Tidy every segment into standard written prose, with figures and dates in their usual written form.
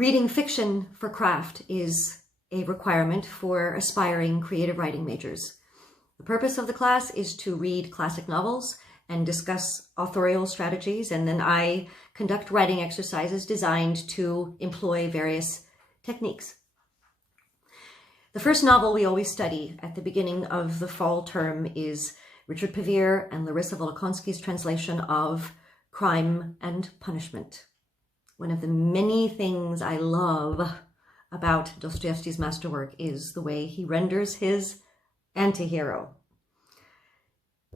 Reading fiction for craft is a requirement for aspiring creative writing majors. The purpose of the class is to read classic novels and discuss authorial strategies, and then I conduct writing exercises designed to employ various techniques. The first novel we always study at the beginning of the fall term is Richard Pevere and Larissa Volokonsky's translation of Crime and Punishment. One of the many things I love about Dostoevsky's masterwork is the way he renders his anti-hero.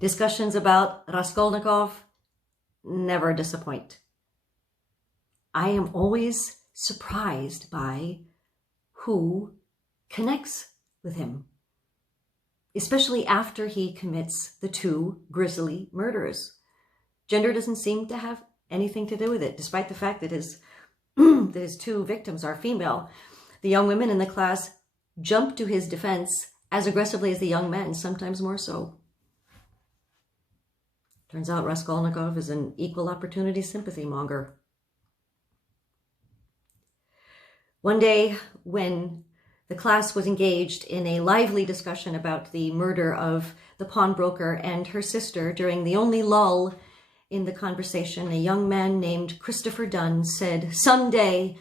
Discussions about Raskolnikov never disappoint. I am always surprised by who connects with him, especially after he commits the two grisly murders. Gender doesn't seem to have anything to do with it, despite the fact that his two victims are female. The young women in the class jump to his defense as aggressively as the young men, sometimes more so. Turns out Raskolnikov is an equal opportunity sympathy monger. One day, when the class was engaged in a lively discussion about the murder of the pawnbroker and her sister, during the only lull in the conversation, a young man named Christopher Dunn said, "Someday,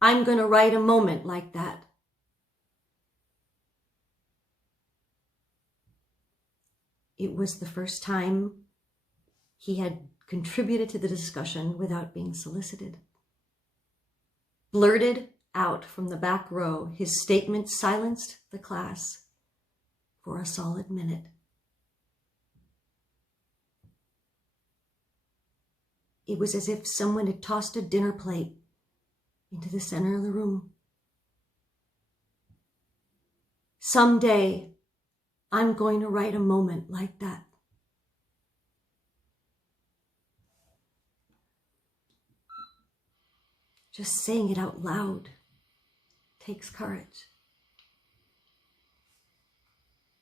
I'm going to write a moment like that." It was the first time he had contributed to the discussion without being solicited. Blurted out from the back row, his statement silenced the class for a solid minute. It was as if someone had tossed a dinner plate into the center of the room. Someday, I'm going to write a moment like that. Just saying it out loud takes courage.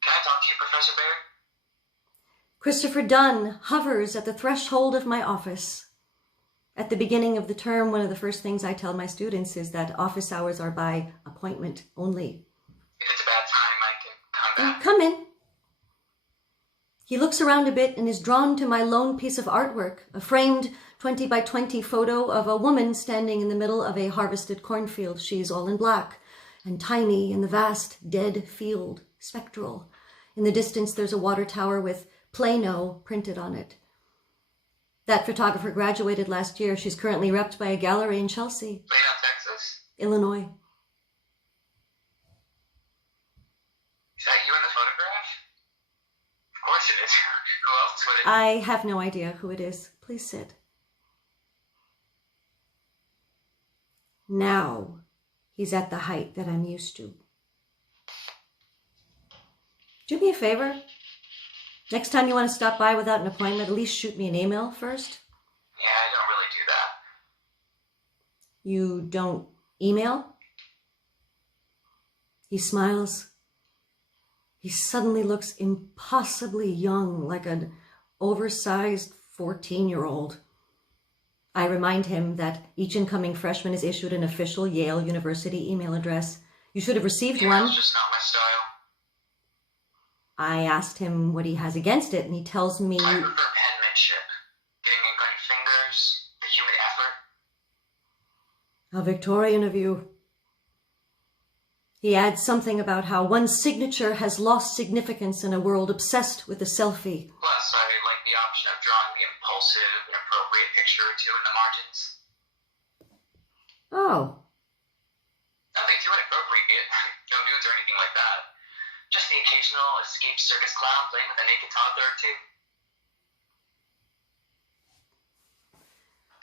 Can I talk to you, Professor Baird? Christopher Dunn hovers at the threshold of my office. At the beginning of the term, one of the first things I tell my students is that office hours are by appointment only. If it's a bad time, I can come back. Come in. He looks around a bit and is drawn to my lone piece of artwork, a framed 20 by 20 photo of a woman standing in the middle of a harvested cornfield. She's all in black and tiny in the vast dead field, spectral. In the distance, there's a water tower with Plano printed on it. That photographer graduated last year. She's currently repped by a gallery in Chelsea. Plano, Texas? Illinois. Is that you in the photograph? Of course it is. Who else would it? I have no idea who it is. Please sit. Now he's at the height that I'm used to. Do me a favor. Next time you want to stop by without an appointment, at least shoot me an email first. Yeah, I don't really do that. You don't email? He smiles. He suddenly looks impossibly young, like an oversized 14-year-old. I remind him that each incoming freshman is issued an official Yale University email address. You should have received one. It's just not my style. I asked him what he has against it, and he tells me... I prefer penmanship. Getting ink on your fingers, the human effort. How Victorian of you. He adds something about how one's signature has lost significance in a world obsessed with the selfie. Plus, I like the option of drawing the impulsive, inappropriate picture or two in the margins. Oh. Nothing too inappropriate. No nudes or anything like that. Just the occasional escaped circus clown playing with a naked toddler or two.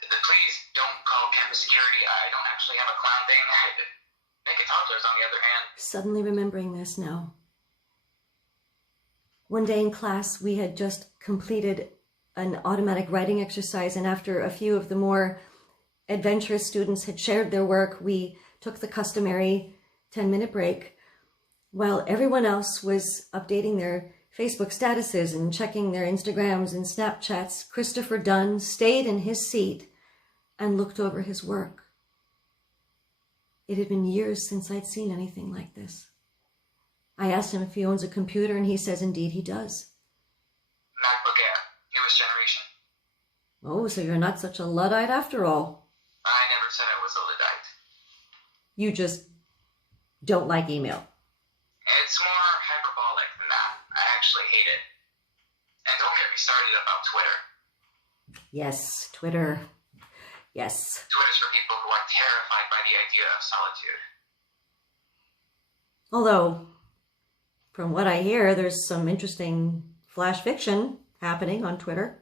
Please don't call campus security. I don't actually have a clown thing. Naked toddlers, on the other hand. Suddenly remembering this now. One day in class, we had just completed an automatic writing exercise, and after a few of the more adventurous students had shared their work, we took the customary 10-minute break while everyone else was updating their Facebook statuses and checking their Instagrams and Snapchats. Christopher Dunn stayed in his seat and looked over his work. It had been years since I'd seen anything like this. I asked him if he owns a computer, and he says indeed he does. MacBook Air, newest generation. Oh, so you're not such a Luddite after all. I never said I was a Luddite. You just don't like email. It's more hyperbolic than that. I actually hate it. And don't get me started about Twitter. Yes, Twitter. Yes. Twitter's for people who are terrified by the idea of solitude. Although, from what I hear, there's some interesting flash fiction happening on Twitter.